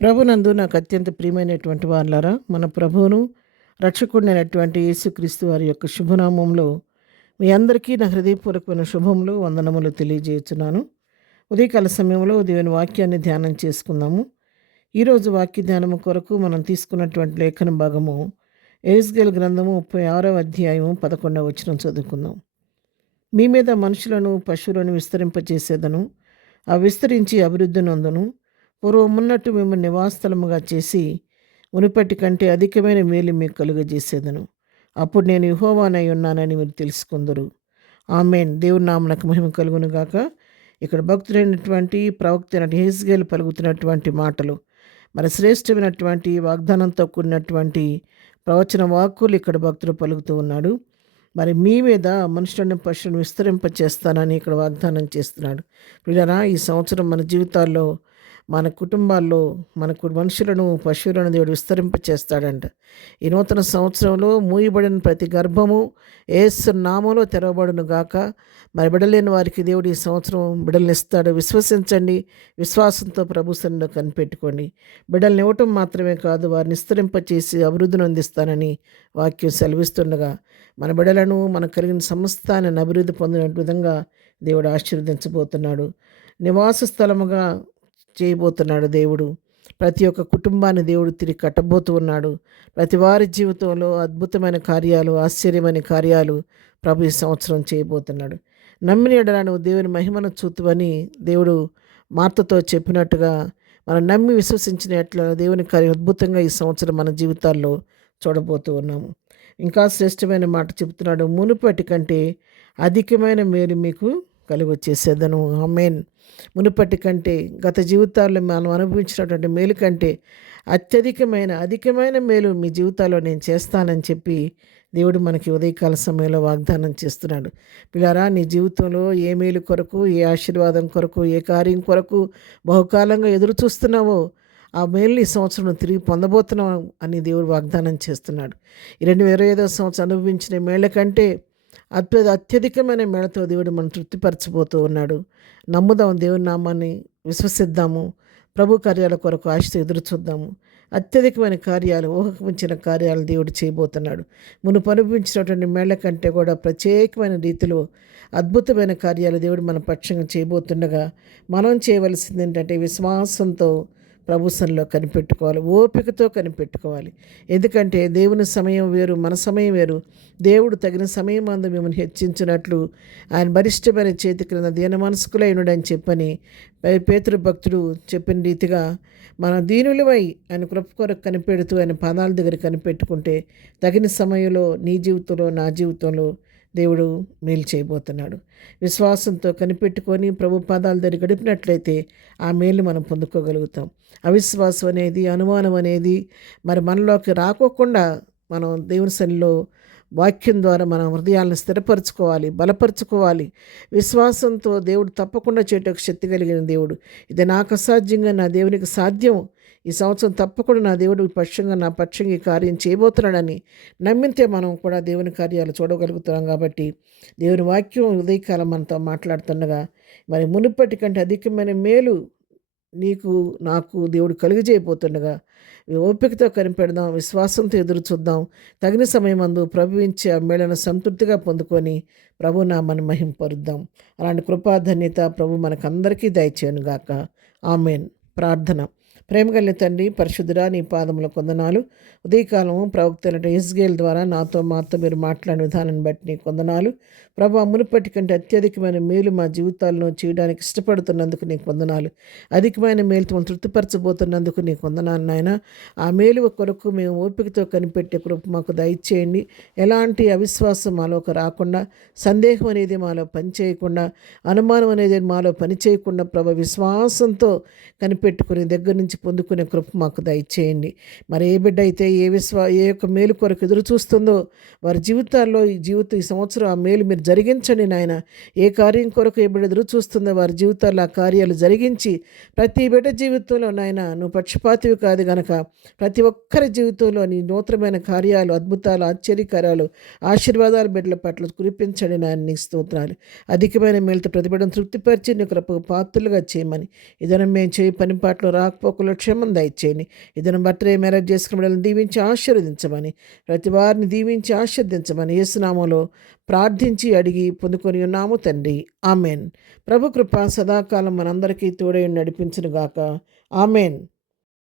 ప్రభునందు నాకు అత్యంత ప్రియమైనటువంటి వాళ్ళారా, మన ప్రభువును రక్షకుడైనటువంటి యేసుక్రీస్తు వారి యొక్క శుభనామంలో మీ అందరికీ నా హృదయపూర్వకమైన శుభములు వందనములు తెలియజేస్తున్నాను. ఉదయకాల సమయంలో దేవుని వాక్యాన్ని ధ్యానం చేసుకుందాము. ఈరోజు వాక్య ధ్యానము కొరకు మనం తీసుకున్నటువంటి లేఖన భాగము ఎహెజ్కేలు గ్రంథము 36వ అధ్యాయము 11వ వచనం చదువుకుందాం. మీ మీద మనుషులను పశువులను విస్తరింపచేసేదను, ఆ విస్తరించి అభివృద్ధి నొందును. పూర్వమున్నట్టు మిమ్మల్ని నివాసస్థలముగా చేసి మునుపటి కంటే అధికమైన మేలు మీకు కలుగజేసేదను. అప్పుడు నేను యెహోవానై ఉన్నానని మీరు తెలుసుకుందరు. ఆమేన్. దేవుని నామమునకు మహిమ కలుగును గాక. ఇక్కడ భక్తుడైనటువంటి ప్రవక్త అయిన యెహెజ్కేలు పలుకుతున్నటువంటి మాటలు, మరి శ్రేష్టమైనటువంటి వాగ్దానంతో కూడినటువంటి ప్రవచన వాక్కులు ఇక్కడ భక్తుడు పలుకుతూ ఉన్నాడు. మరి మీ మీద మనుషులను పశువులను విస్తరింపచేస్తానని ఇక్కడ వాగ్దానం చేస్తున్నాడు. వీళ్ళరా, ఈ సంవత్సరం మన జీవితాల్లో, మన కుటుంబాల్లో, మనకు మనుషులను పశువులను దేవుడు విస్తరింపచేస్తాడంట. ఈ నూతన సంవత్సరంలో మూయబడిన ప్రతి గర్భము యేసు నామములో తెరవబడును గాక. మరి బిడలేని వారికి దేవుడు ఈ సంవత్సరం బిడల్నిస్తాడు. విశ్వసించండి, విశ్వాసంతో ప్రభు సన్నిధిలో కనిపెట్టుకోండి. బిడ్డల్ని ఇవ్వటం మాత్రమే కాదు, వారిని విస్తరింపచేసి అభివృద్ధిని అందిస్తానని వాక్యం సెలవిస్తుండగా, మన బిడలను, మనకు కలిగిన సమస్తాన్ని అభివృద్ధి పొందిన విధంగా దేవుడు ఆశీర్వదించబోతున్నాడు. నివాస స్థలముగా చేయబోతున్నాడు దేవుడు. ప్రతి ఒక్క కుటుంబాన్ని దేవుడు తిరిగి కట్టబోతూ ఉన్నాడు. ప్రతి వారి జీవితంలో అద్భుతమైన కార్యాలు, ఆశ్చర్యమైన కార్యాలు ప్రభు ఈ సంవత్సరం చేయబోతున్నాడు. నమ్మిన యెడల నువ్వు దేవుని మహిమను చూతువని దేవుడు మార్తతో చెప్పినట్టుగా, మనం నమ్మి విశ్వసించిన ఎట్లా దేవుని కార్యం అద్భుతంగా ఈ సంవత్సరం మన జీవితాల్లో చూడబోతూ ఉన్నాము. ఇంకా శ్రేష్టమైన మాట చెబుతున్నాడు, మునుపటి కంటే అధికమైన మేలు మీకు కలుగొచ్చేసేదను. ఆమేన్. మునుపటి కంటే, గత జీవితాల్లో మనం అనుభవించినటువంటి మేలు కంటే అధికమైన మేలు మీ జీవితాల్లో నేను చేస్తానని చెప్పి దేవుడు మనకి ఉదయకాల సమయంలో వాగ్దానం చేస్తున్నాడు. పిల్లారా, నీ జీవితంలో ఏ మేలు కొరకు, ఏ ఆశీర్వాదం కొరకు, ఏ కార్యం కొరకు బహుకాలంగా ఎదురు చూస్తున్నావో ఆ మేలుని ఈ సంవత్సరం తిరిగి పొందబోతున్నావు అని దేవుడు వాగ్దానం చేస్తున్నాడు. ఈ 2025 సంవత్సరం అనుభవించిన మేళ్ల కంటే అత్యధికమైన మేళతో దేవుడు మనం తృప్తిపరచబోతూ ఉన్నాడు. నమ్ముదాం, దేవుని నామాన్ని విశ్వసిద్దాము, ప్రభు కార్యాల కొరకు ఆశతో ఎదురు చూద్దాము. అత్యధికమైన కార్యాలు, ఊహకు మించిన కార్యాలు దేవుడు చేయబోతున్నాడు. మునుపు అనుభవించినటువంటి మేళ్ల కంటే కూడా ప్రత్యేకమైన రీతిలో అద్భుతమైన కార్యాలు దేవుడు మన పక్షంగా చేయబోతుండగా, మనం చేయవలసింది ఏంటంటే విశ్వాసంతో ప్రభు సన్నిధిలో కనిపెట్టుకోవాలి, ఓపికతో కనిపెట్టుకోవాలి. ఎందుకంటే దేవుని సమయం వేరు, మన సమయం వేరు. దేవుడు తగిన సమయం అందు మిమ్మల్ని హెచ్చించినట్లు ఆయన బలిష్టమైన చేతి క్రింద దీన మనస్కులైనడని చెప్పని పేతురు భక్తుడు చెప్పిన రీతిగా మనం దీనులమై ఆయన కృప కొరకు కనిపెడుతూ ఆయన పాదాల దగ్గర కనిపెట్టుకుంటే తగిన సమయంలో నీ జీవితంలో, నా జీవితంలో దేవుడు మేలు చేయబోతున్నాడు. విశ్వాసంతో కనిపెట్టుకొని ప్రభు పాదాల దగ్గర గడిపినట్లయితే ఆ మేలు మనం పొందుకోగలుగుతాం. అవిశ్వాసం అనేది, అనుమానం అనేది మరి మనలోకి రాకోకుండా మనం దేవుని సన్నిధిలో వాక్యం ద్వారా మన హృదయాలను స్థిరపరచుకోవాలి, బలపరచుకోవాలి. విశ్వాసంతో దేవుడు తప్పకుండా చేయటకు శక్తి కలిగిన దేవుడు. ఇది నాకు అసాధ్యంగా నా దేవునికి సాధ్యం. ఈ సంవత్సరం తప్పకుండా నా దేవుడు నా పక్షంగా ఈ కార్యం చేయబోతున్నాడని నమ్మితే మనం కూడా దేవుని కార్యాలు చూడగలుగుతున్నాం. కాబట్టి దేవుని వాక్యం ఉదయకాలం మనతో మాట్లాడుతుండగా, మరి మునుపటి కంటే అధికమైన మేలు నీకు, నాకు దేవుడు కలుగజేయబోతుండగా ఓపికతో కనిపెడదాం, విశ్వాసంతో ఎదురు చూద్దాం. తగిన సమయం అందు ప్రభువించే ఆ మేళను సంతృప్తిగా పొందుకొని ప్రభు నామని మహింపరుద్దాం. అలాంటి కృపాధన్యత ప్రభు మనకందరికీ దయచేయనుగాక. ఆమేన్. ప్రార్థన. ప్రేమగల తండ్రి, పరిశుద్ధుడా, నీ పాదముల కొందనాలు. ఉదయకాలము ప్రవక్త యెహెజ్కేలు ద్వారా నాతో మాతో మీరు మాట్లాడిన విధానాన్ని బట్టి నీ కొందనాలు. ప్రభు, మునుపటి కంటే అత్యధికమైన మేలు మా జీవితాలను చేయడానికి ఇష్టపడుతున్నందుకు నీ కొందనాలు. అధికమైన మేలుతో తృప్తిపరచబోతున్నందుకు నీ కొందనాలు నాయన. ఆ మేలు కొరకు మేము ఓపికతో కనిపెట్టే కృప మాకు దయచేయండి. ఎలాంటి అవిశ్వాసం మాలోకి రాకుండా, సందేహం అనేది మాలో పనిచేయకుండా, అనుమానం అనేది మాలో పనిచేయకుండా ప్రభు విశ్వాసంతో కనిపెట్టుకుని దగ్గర నుంచి పొందుకునే కృప మాకు దయచేయండి. మరి ఏ బిడ్డ అయితే ఏ యొక్క మేలు కొరకు ఎదురు చూస్తుందో వారి జీవితాల్లో ఈ సంవత్సరం ఆ మేలు మీరు జరిగించండి నాయన. ఏ కార్యం కొరకు ఏ బిడ్డ ఎదురు చూస్తుందో వారి జీవితాల్లో ఆ కార్యాలు జరిగించి ప్రతి బిడ్డ జీవితంలో నాయన నువ్వు పక్షపాతివి కాదు గనక ప్రతి ఒక్కరి జీవితంలో నీ నూతనమైన కార్యాలు, అద్భుతాలు, ఆశ్చర్యకార్యాలు, ఆశీర్వాదాలు బిడ్డల పట్ల కురిపించండి నాయన. నీ స్తోత్రాలు. అధికమైన మేలుతో ప్రతిబిడ్డను తృప్తిపరిచి నీ కృపకు పాత్రలుగా చేయమని, ఇదనం మేము చేయి పని పాటలు రాకపోకలు కుటుంబంలో క్షేమం దయచేయండి. ఇతను బర్త్డే మ్యారేజ్ చేసుకున్న బిడ్డలను దీవించి ఆశీర్వదించమని, ప్రతి వారిని దీవించి ఆశీర్వదించమని యేసునామములో ప్రార్థించి అడిగి పొందుకొని ఉన్నాము తండ్రి. ఆమెన్. ప్రభు కృప సదాకాలం మనందరికీ తోడై నడిపించునుగాక. ఆమెన్.